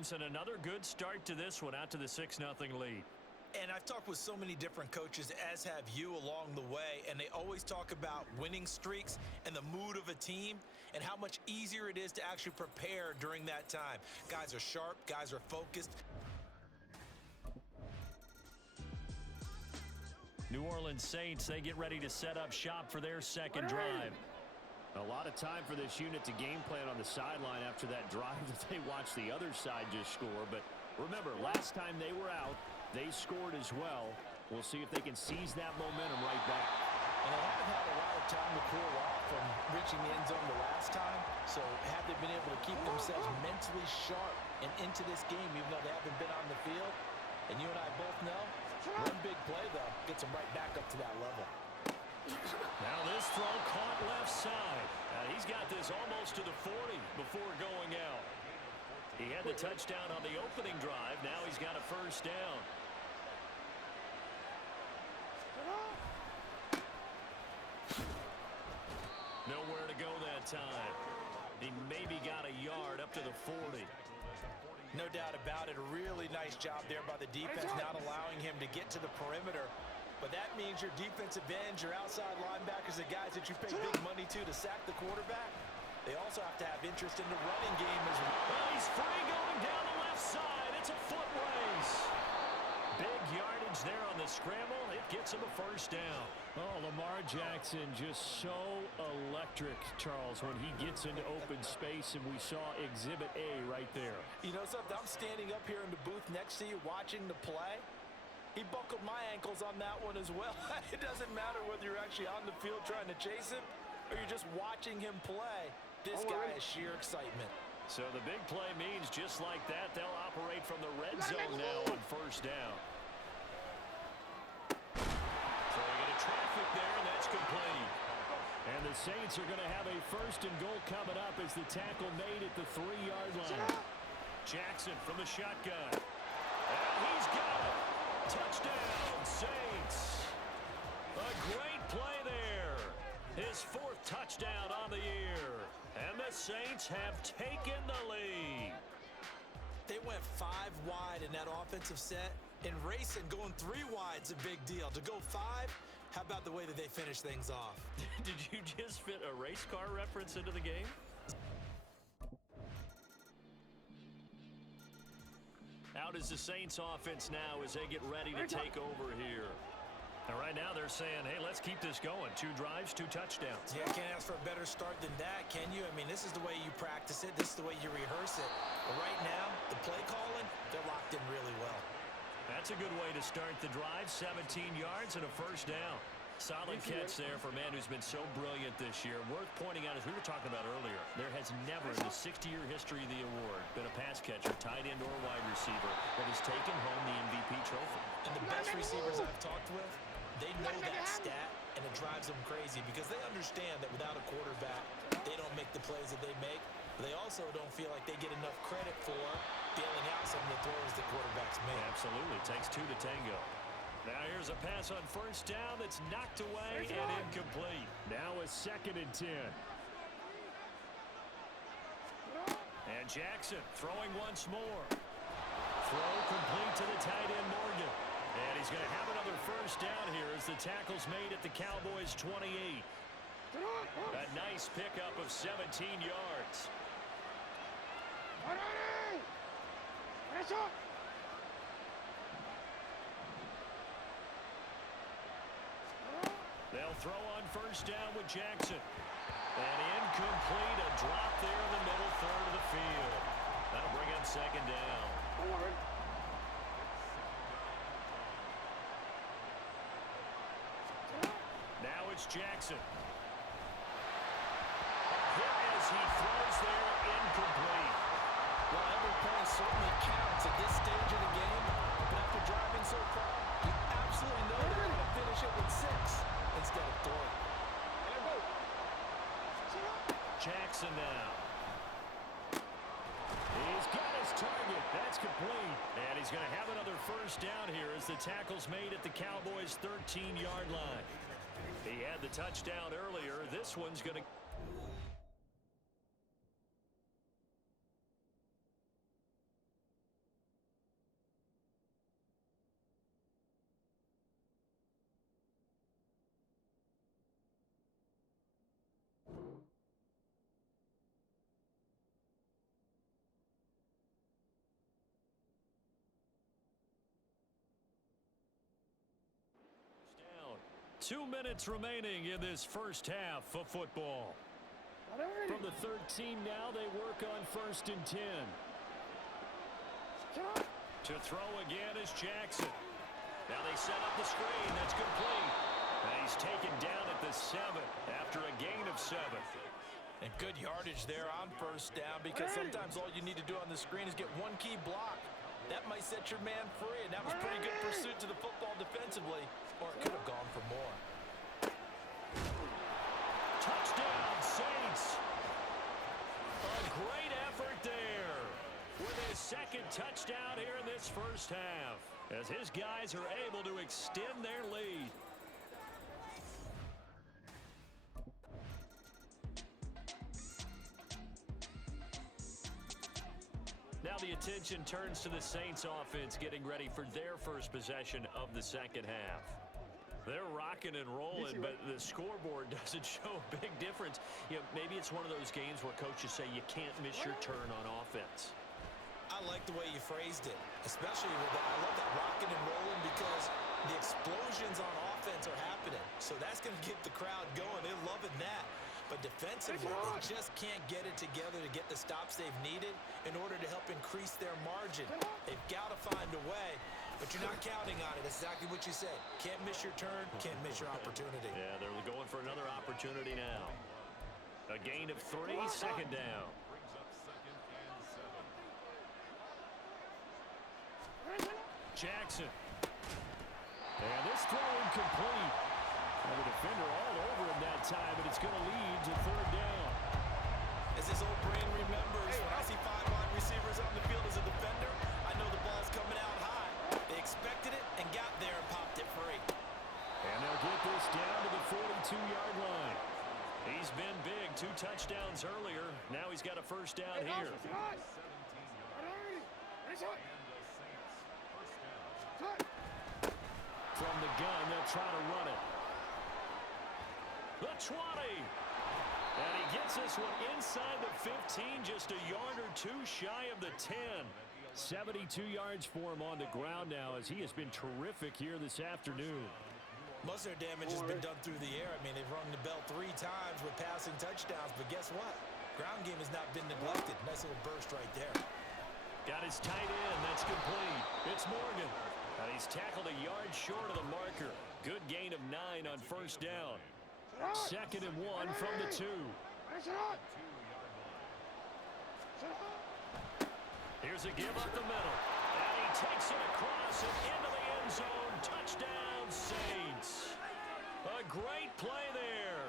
James, and another good start to this one, out to the 6-0 lead. And I've talked with so many different coaches, as have you along the way, and they always talk about winning streaks and the mood of a team and how much easier it is to actually prepare during that time. Guys are sharp, guys are focused. New Orleans Saints, they get ready to set up shop for their second drive. A lot of time for this unit to game plan on the sideline after that drive that they watched the other side just score. But remember, last time they were out, they scored as well. We'll see if they can seize that momentum right back. And they haven't had a lot of time to cool off from reaching the end zone the last time. So have they been able to keep themselves mentally sharp and into this game, even though they haven't been on the field? And you and I both know, one big play, though, gets them right back up to that level. Now this throw caught left side. He's got this almost to the 40 before going out. He had the touchdown on the opening drive. Now he's got a first down. Nowhere to go that time. He maybe got a yard up to the 40. No doubt about it. A really nice job there by the defense, not allowing him to get to the perimeter. But that means your defensive ends, your outside linebackers, the guys that you pay big money to sack the quarterback, they also have to have interest in the running game as well. Well, he's free going down the left side. It's a foot race. Big yardage there on the scramble. It gets him a first down. Oh, Lamar Jackson just so electric, Charles, when he gets into open space, and we saw Exhibit A right there. You know something? I'm standing up here in the booth next to you watching the play. He buckled my ankles on that one as well. It doesn't matter whether you're actually on the field trying to chase him or you're just watching him play. This guy is sheer excitement. So the big play means just like that, they'll operate from the red zone now on first down. Throwing into traffic there, and that's complete. And the Saints are going to have a first and goal coming up as the tackle made at the 3-yard line. Jackson from the shotgun. And he's got it. Touchdown, Saints. A great play there. His 4th touchdown on the year. And the Saints have taken the lead. They went 5 wide in that offensive set. And racing, going 3 wide is a big deal. To go 5, how about the way that they finish things off? Did you just fit a race car reference into the game? Out is the Saints offense now as they get ready to take over here. And right now they're saying, hey, let's keep this going. 2 drives, 2 touchdowns. Yeah, can't ask for a better start than that, can you? I mean, this is the way you practice it. This is the way you rehearse it. But right now, the play calling, they're locked in really well. That's a good way to start the drive. 17 yards and a first down. Solid catch there for a man who's been so brilliant this year. Worth pointing out, as we were talking about earlier, there has never in the 60-year history of the award been a pass catcher, tight end or wide receiver that has taken home the MVP trophy. And the best receivers I've talked with, they know that stat, and it drives them crazy because they understand that without a quarterback, they don't make the plays that they make. But they also don't feel like they get enough credit for bailing out some of the throws the quarterbacks make. Absolutely. It takes 2 to tango. Now here's a pass on first down that's knocked away and incomplete. Now a 2nd and 10. And Jackson throwing once more. Throw complete to the tight end Morgan. And he's going to have another first down here as the tackle's made at the Cowboys 28. A nice pickup of 17 yards. They'll throw on first down with Jackson. And incomplete, a drop there in the middle third of the field. That'll bring up 2nd down. Now it's Jackson. Hit as he throws there, incomplete. Well, every point certainly counts at this stage of the game. But after driving so far, you absolutely know they're going to finish it with 6 instead of 3. Jackson now. He's got his target. That's complete. And he's going to have another first down here as the tackle's made at the Cowboys' 13-yard line. He had the touchdown earlier. This one's going to... 2 minutes remaining in this first half of football. From the 13 now, they work on 1st and 10. To throw again is Jackson. Now they set up the screen. That's complete. And he's taken down at the 7 after a gain of 7. And good yardage there on 1st down, because sometimes all you need to do on the screen is get one key block. That might set your man free, and that was pretty good pursuit to the football defensively, or it could have gone for more. Touchdown, Saints. A great effort there with his second touchdown here in this first half, as his guys are able to extend their lead. Now the attention turns to the Saints offense getting ready for their first possession of the second half. They're rocking and rolling, but the scoreboard doesn't show a big difference. You know, maybe it's one of those games where coaches say you can't miss your turn on offense. I like the way you phrased it, especially with that. I love that rocking and rolling, because the explosions on offense are happening. So that's going to get the crowd going. They're loving that. But defensively, they just can't get it together to get the stops they've needed in order to help increase their margin. They've got to find a way, but you're not counting on it. That's exactly what you said. Can't miss your turn, can't miss your opportunity. Yeah, they're going for another opportunity now. A gain of 3, 2nd down. Jackson. And this throw incomplete. And the defender all over him that time, but it's going to lead to 3rd down. As his old brain remembers, when I see 5 wide receivers on the field as a defender, I know the ball's coming out high. They expected it and got there and popped it free. And they'll get this down to the 42-yard line. He's been big, 2 touchdowns earlier. Now he's got a 1st down here. From the gun, they'll try to run it. The 20. And he gets this one inside the 15, just a yard or 2 shy of the 10. 72 yards for him on the ground now, as he has been terrific here this afternoon. Most of their damage has been done through the air. I mean, they've rung the bell 3 times with passing touchdowns, but guess what? Ground game has not been neglected. Nice little burst right there. Got his tight end. That's complete. It's Morgan. And he's tackled a yard short of the marker. Good gain of 9 on 1st down. 2nd and 1 from the 2. Here's a give up the middle. And he takes it across and into the end zone. Touchdown, Saints. A great play there.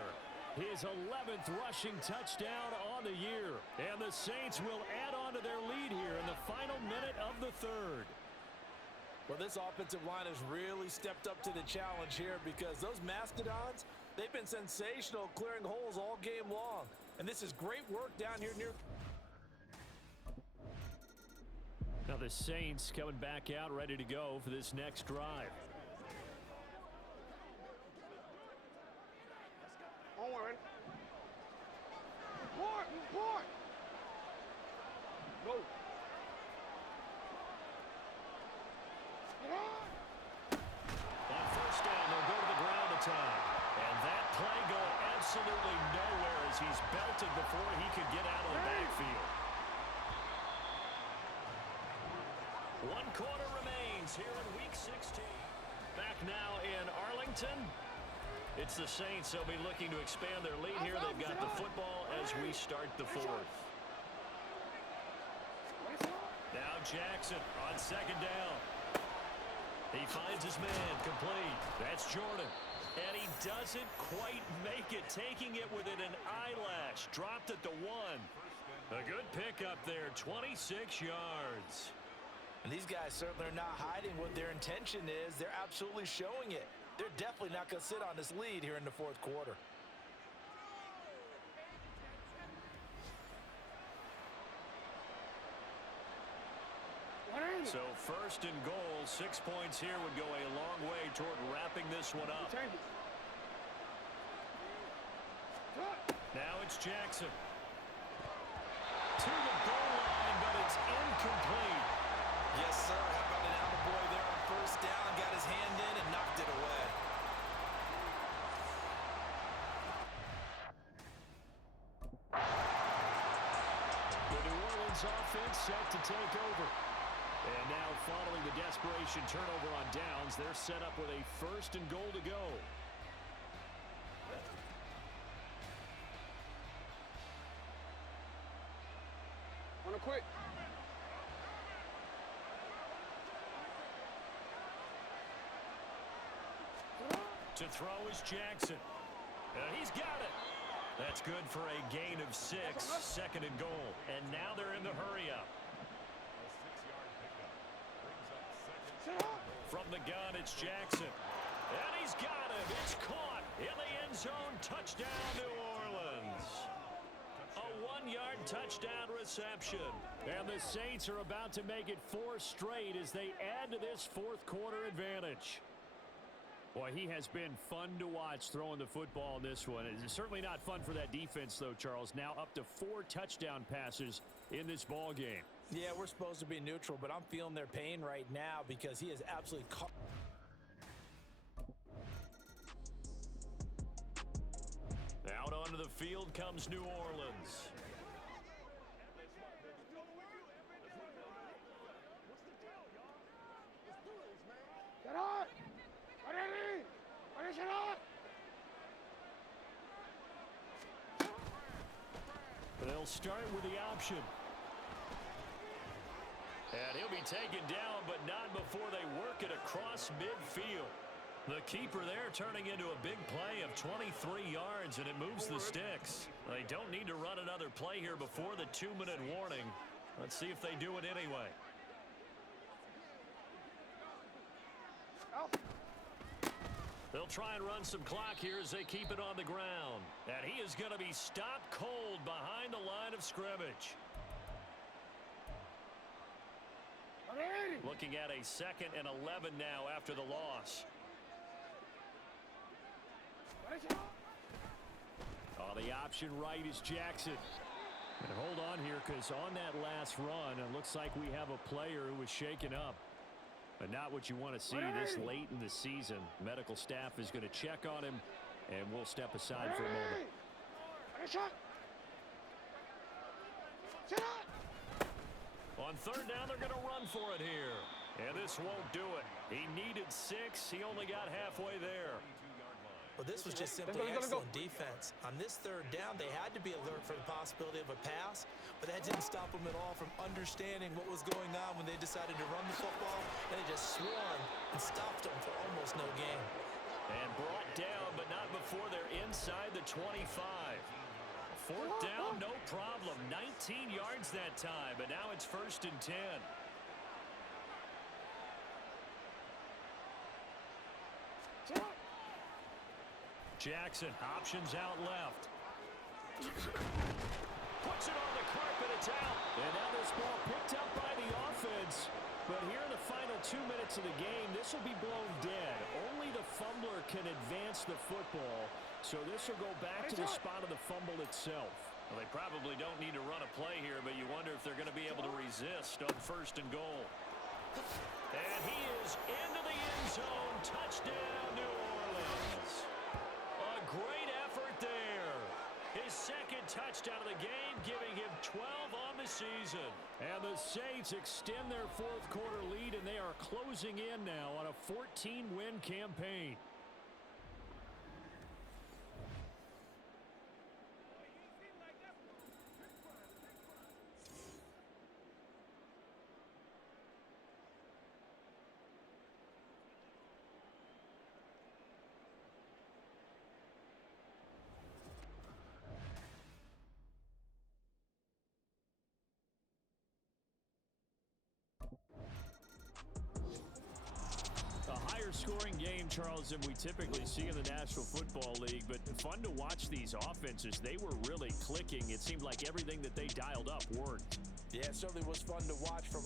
His 11th rushing touchdown on the year. And the Saints will add on to their lead here in the final minute of the 3rd. Well, this offensive line has really stepped up to the challenge here, because those Mastodons, they've been sensational clearing holes all game long. And this is great work down here near. Now the Saints coming back out ready to go for this next drive. Go. On 1st down, they'll go to the ground attack. And that play going absolutely nowhere as he's belted before he could get out of the backfield. 1 quarter remains here in Week 16. Back now in Arlington. It's the Saints. They'll be looking to expand their lead here. They've got the football as we start the 4th. Now Jackson on 2nd down. He finds his man, complete. That's Jordan. And he doesn't quite make it, taking it within an eyelash. Dropped at the 1. A good pickup there, 26 yards. And these guys certainly are not hiding what their intention is. They're absolutely showing it. They're definitely not going to sit on this lead here in the 4th quarter. So 1st and goal, 6 points here would go a long way toward wrapping this one up. Now it's Jackson. To the goal line, but it's incomplete. Yes, sir. How about an attaboy there on 1st down? Got his hand in and knocked it away. Cowboys offense set to take over. And now following the desperation turnover on downs, they're set up with a 1st and goal to go. On a quick. To throw is Jackson. He's got it. That's good for a gain of 6, 2nd and goal. And now they're in the hurry-up. From the gun, it's Jackson. And he's got it. It's caught in the end zone. Touchdown, New Orleans. A 1-yard touchdown reception. And the Saints are about to make it 4 straight as they add to this 4th quarter advantage. Boy, he has been fun to watch throwing the football in this one. It's certainly not fun for that defense, though, Charles. Now up to 4 touchdown passes in this ball game. Yeah, we're supposed to be neutral, but I'm feeling their pain right now because he is absolutely caught. Out onto the field comes New Orleans. Get on! They'll start with the option. And he'll be taken down, but not before they work it across midfield. The keeper there turning into a big play of 23 yards, and it moves the sticks. They don't need to run another play here before the 2-minute warning. Let's see if they do it anyway. They'll try and run some clock here as they keep it on the ground. And he is going to be stopped cold behind the line of scrimmage. Looking at a 2nd and 11 now after the loss. Oh, the option right is Jackson. And hold on here, because on that last run, it looks like we have a player who was shaken up. But not what you want to see this late in the season. Medical staff is going to check on him, and we'll step aside for a moment. On 3rd down, they're going to run for it here. And this won't do it. He needed 6. He only got halfway there. Well, this was just simply excellent defense. On this 3rd down, they had to be alert for the possibility of a pass, but that didn't stop them at all from understanding what was going on when they decided to run the football, and they just swung and stopped them for almost no gain. And brought down, but not before they're inside the 25. 4th down, no problem. 19 yards that time, but now it's 1st and 10. Jackson, options out left. Puts it on the carpet, it's out. And now this ball picked up by the offense. But here in the final 2 minutes of the game, this will be blown dead. Only the fumbler can advance the football. So this will go back to the spot of the fumble itself. Well, they probably don't need to run a play here, but you wonder if they're going to be able to resist on 1st and goal. And he is into the end zone. Touchdown, New Orleans. A great effort there. His 2nd touchdown of the game, giving him 12 on the season. And the Saints extend their 4th quarter lead, and they are closing in now on a 14-win campaign. Scoring game, Charles, than we typically see in the National Football League, but fun to watch these offenses. They were really clicking. It seemed like everything that they dialed up worked. Yeah, it certainly was fun to watch from